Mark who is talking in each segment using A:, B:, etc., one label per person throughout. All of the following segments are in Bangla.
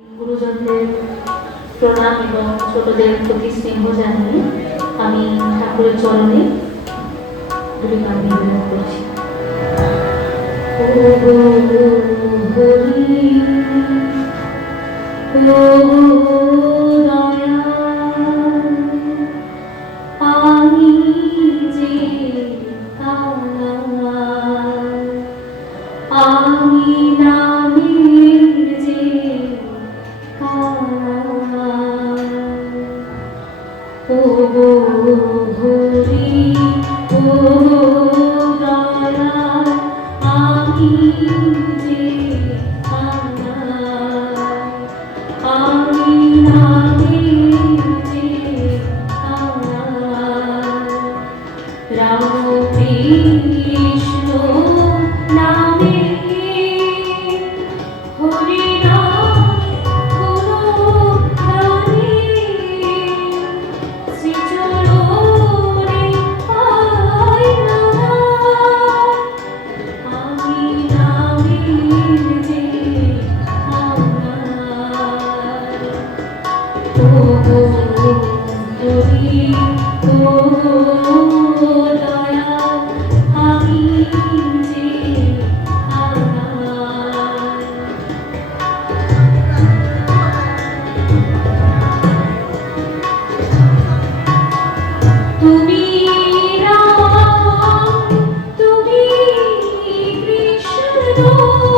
A: গুরুজনদের প্রণাম এবং ছোটদের প্রতি স্নেহ জানিয়ে আমি ঠাকুরের চরণে দুটি গান নিবেদন করছি Hari You. know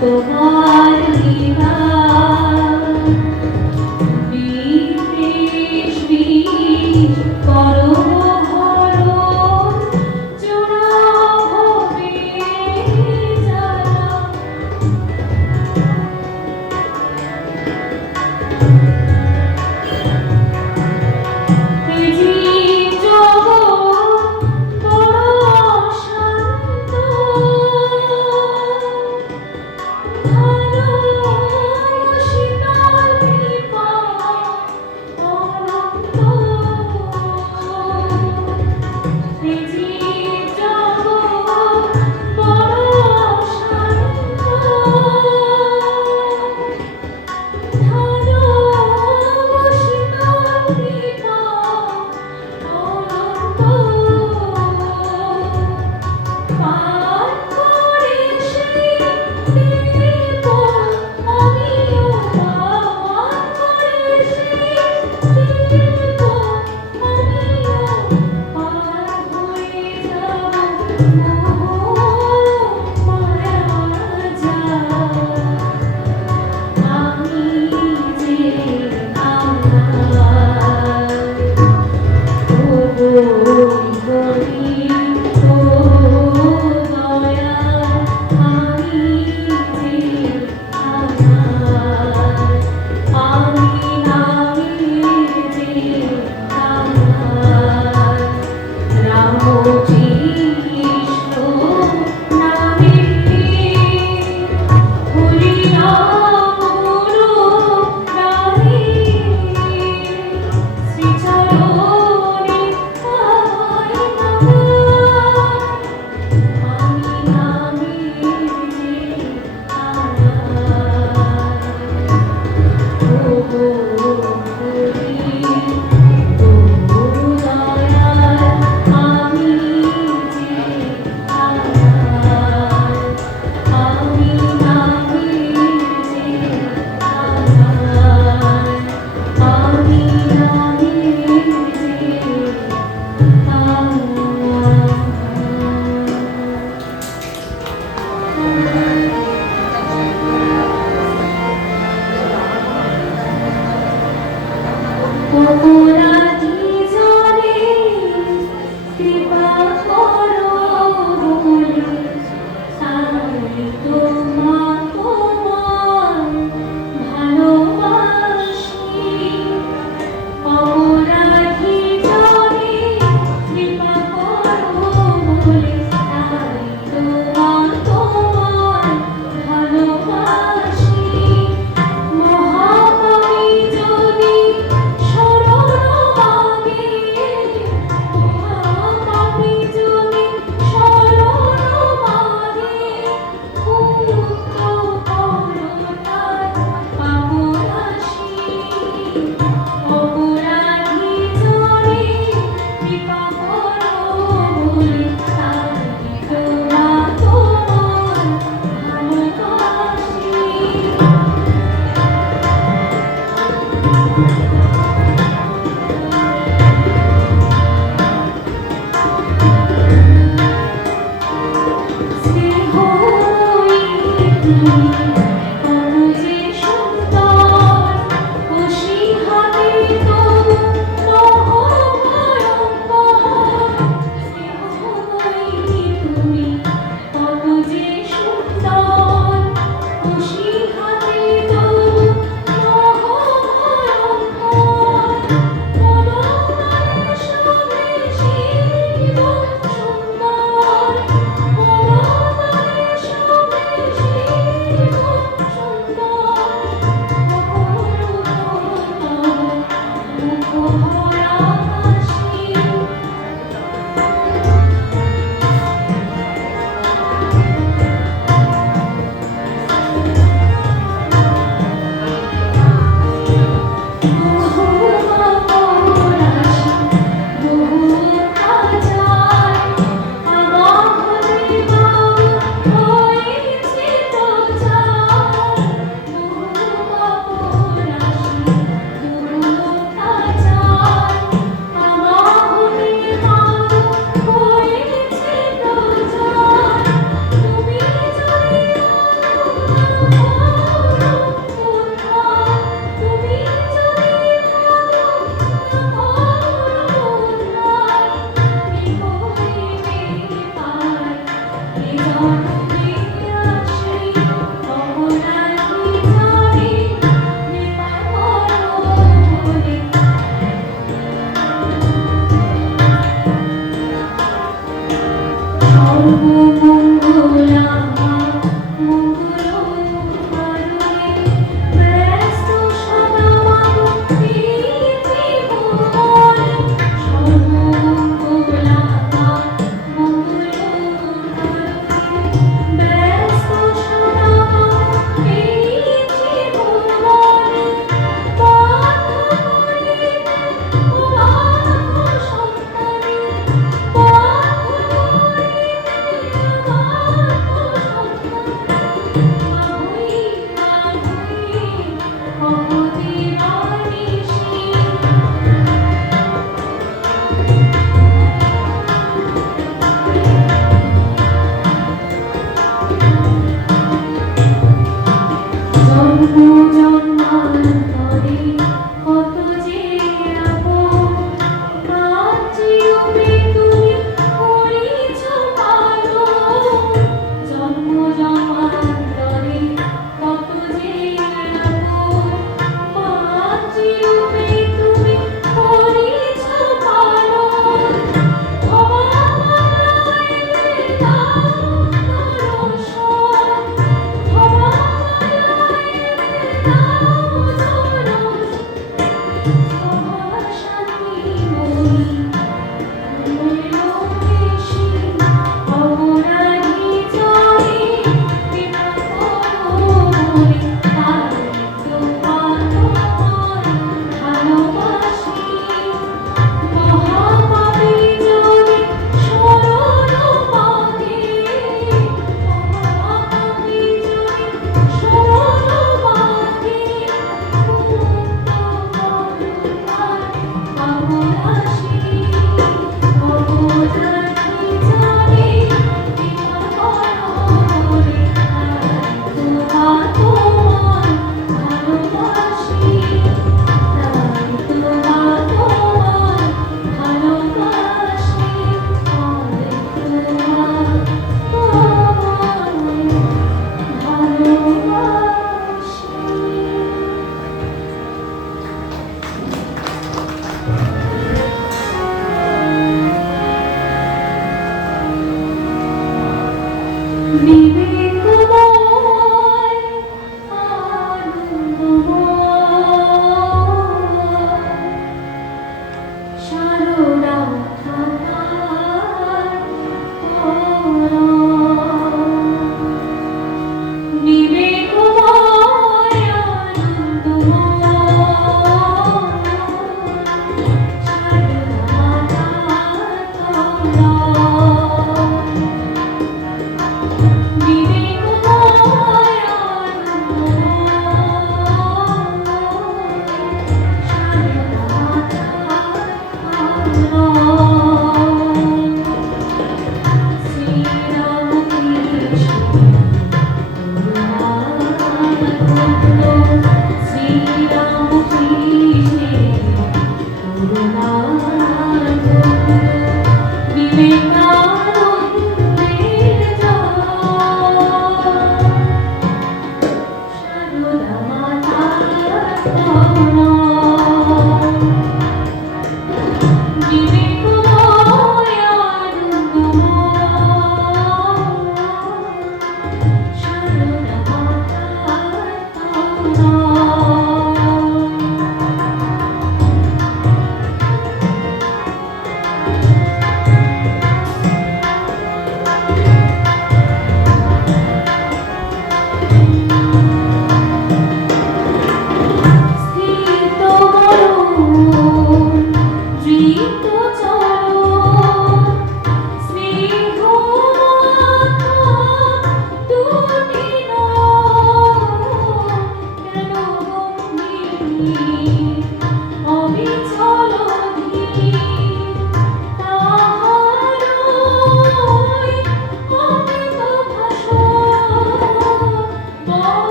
A: Bộ.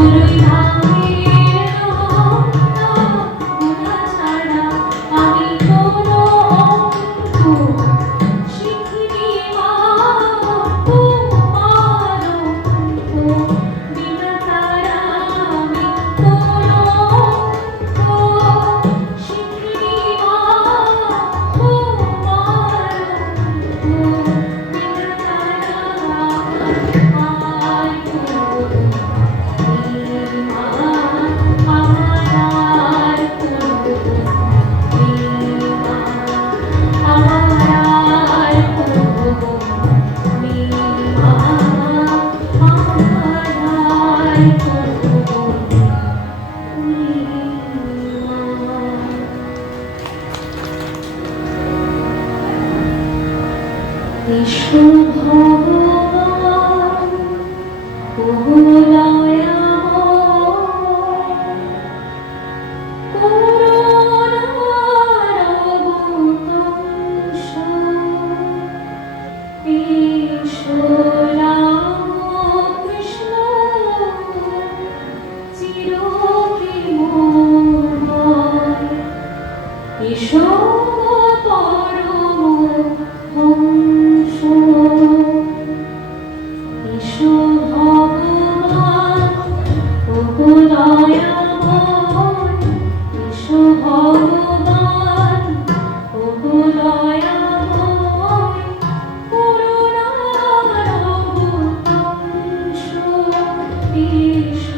A: Guru 你身后 Krishna.